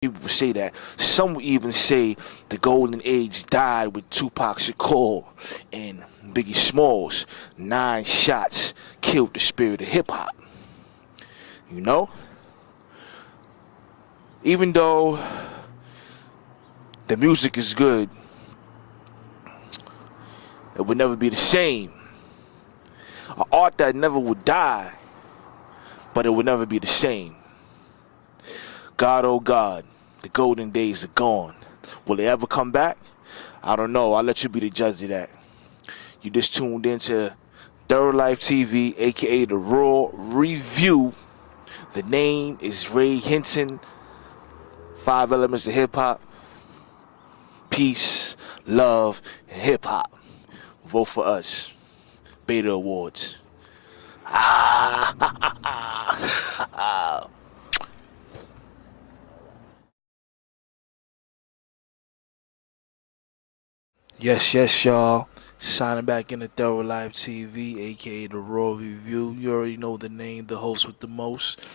People say that. Some would even say the golden age died with Tupac Shakur and Biggie Smalls. 9 shots killed the spirit of hip hop. You know? Even though the music is good, it would never be the same. An art that never would die, but it would never be the same. God, oh God, the golden days are gone. Will they ever come back? I don't know. I'll let you be the judge of that. You just tuned into Third Life TV, aka The Raw Review. The name is Ray Hinton. 5 elements of hip hop. Peace, love, and hip hop. Vote for us. Beta Awards. Yes, yes, y'all. Signing back into Thorough Life TV, aka The Raw Review. You already know the name, the host with the most.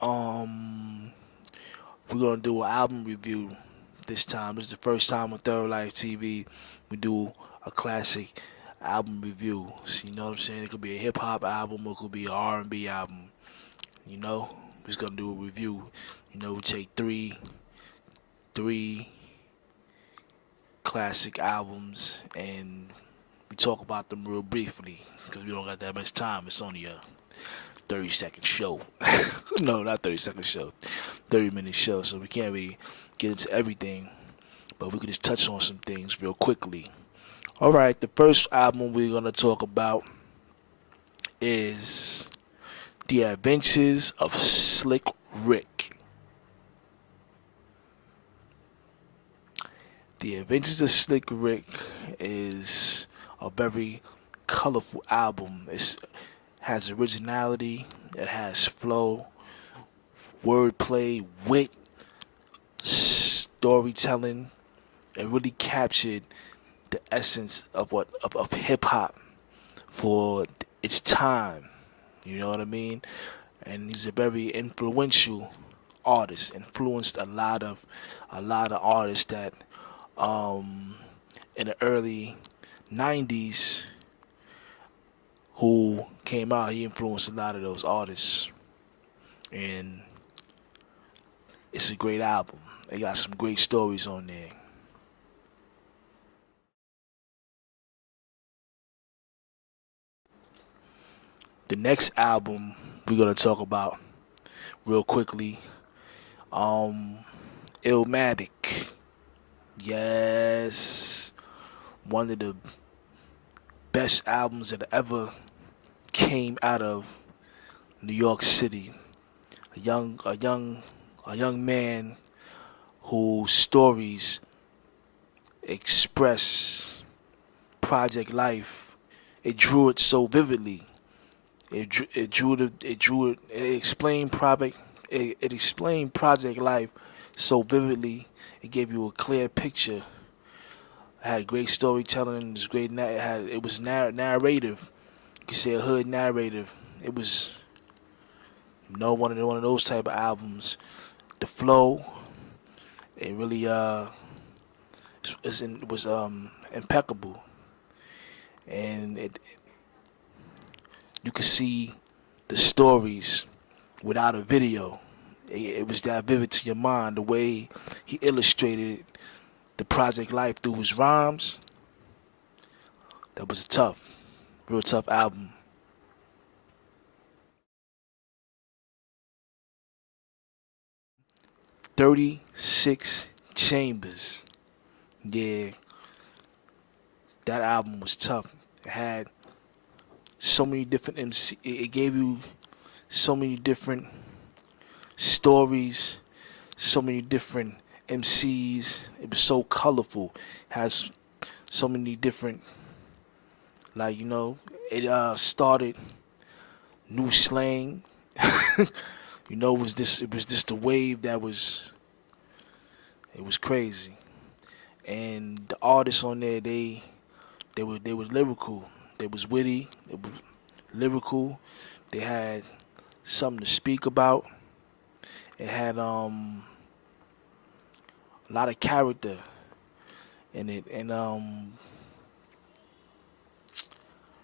Um, we're gonna do an album review this time. This is the first time on Thorough Life TV we do a classic album review. So, you know what I'm saying? It could be a hip hop album, or it could be an R&B album. You know, we're just gonna do a review. You know, we take three classic albums and we talk about them real briefly because we don't got that much time. It's only a 30-second show. No, not 30-second show. 30-minute show. So we can't really get into everything, but we can just touch on some things real quickly. All right, the first album we're going to talk about is The Adventures of Slick Rick. The Adventures of Slick Rick is a very colorful album. It has originality, it has flow, wordplay, wit, storytelling. It really captured the essence of hip hop for its time. You know what I mean? And he's a very influential artist. Influenced a lot of artists that in the early 90s who came out. He influenced a lot of those artists. And it's a great album. They got some great stories on there. The next album we're gonna talk about real quickly, Illmatic. Yes, one of the best albums that ever came out of New York City. A young man whose stories express project life. It drew it so vividly. It explained it explained project life so vividly. It gave you a clear picture. It had great storytelling. It was great. It was narrative. You could say a hood narrative. It was one of those type of albums. The flow, it really it was impeccable, and you could see the stories without a video. It was that vivid to your mind. The way he illustrated the project life through his rhymes. That was a real tough album. 36 Chambers. Yeah, that album was tough. It had so many different MC. It gave you so many different stories, so many different MCs. It was so colorful. Has so many different, it started new slang. It was just a wave that it was crazy. And the artists on there, they were lyrical. They was witty. They was lyrical. They had something to speak about. It had a lot of character in it, and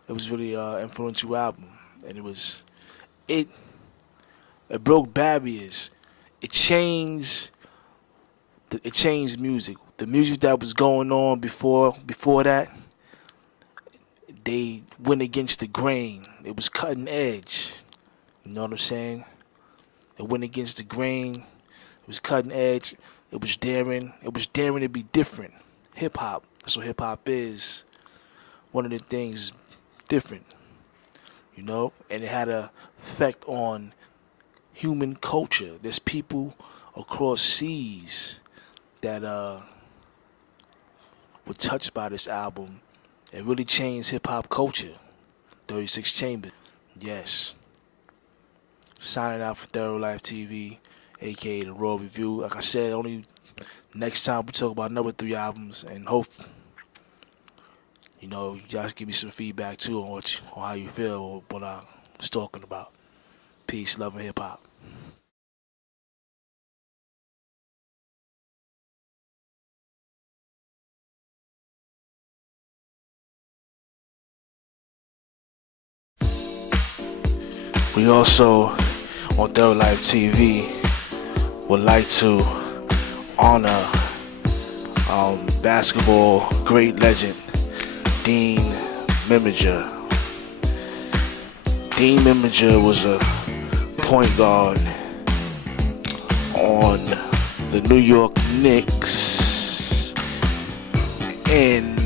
it was really influential album, and it it broke barriers. It changed it changed music. The music that was going on before that, they went against the grain. It was cutting edge. You know what I'm saying? It went against the grain. It was cutting edge. It was daring. It was daring to be different. Hip hop. That's what hip hop is. One of the things different. You know? And it had an effect on human culture. There's people across seas that were touched by this album. It really changed hip hop culture. 36 Chambers. Yes. Signing out for Thorough Life TV, aka the Raw Review. Like I said, only next time we talk about another 3 albums, and hope you guys give me some feedback too on how you feel or what I was talking about. Peace, love, and hip hop. We also, on Thorough Life TV, would like to honor basketball great legend Dean Meminger. Dean Meminger was a point guard on the New York Knicks in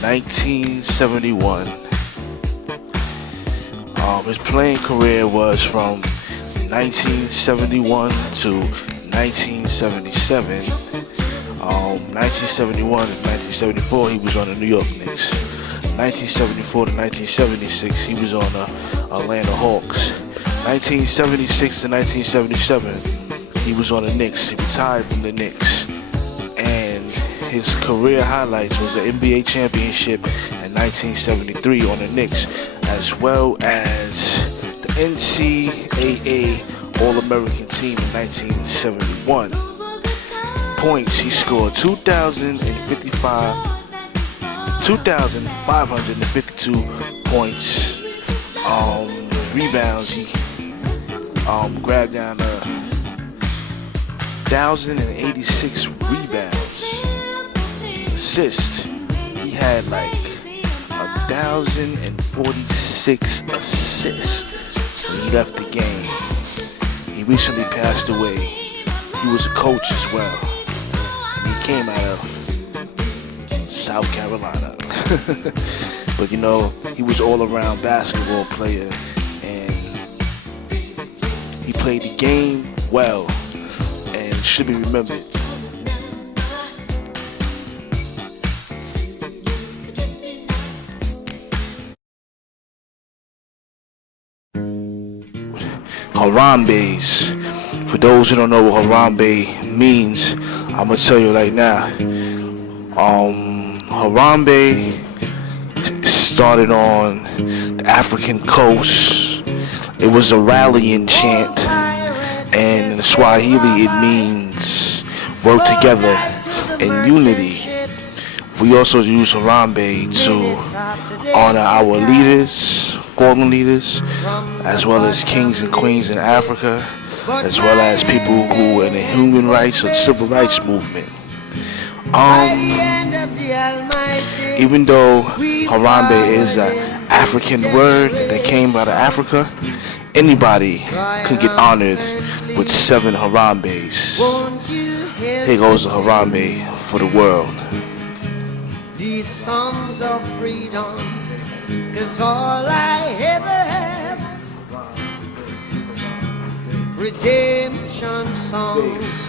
1971. His playing career was from 1971 to 1977. 1971 and 1974, he was on the New York Knicks. 1974 to 1976, he was on the Atlanta Hawks. 1976 to 1977, he was on the Knicks. He retired from the Knicks. And his career highlights was the NBA championship in 1973 on the Knicks, as well as the NCAA All-American team in 1971. Points, he scored 2,552 points. Rebounds, he grabbed down 1,086 rebounds. Assists, he had like 1,046 assists when he left the game. He recently passed away. He was a coach as well. He came out of South Carolina. But he was all around basketball player, and he played the game well and should be remembered. Harambe's. For those who don't know what Harambe means, I'm gonna tell you right now. Harambe started on the African coast. It was a rallying chant, and in the Swahili it means work together in unity. We also use Harambe to honor our leaders, fallen leaders, as well as kings and queens in Africa, as well as people who are in the human rights or civil rights movement. Even though Harambe is an African word that came out of Africa, anybody can get honored with 7 Harambes. Here goes a Harambe for the world. These songs of freedom, 'cause all I ever have, redemption songs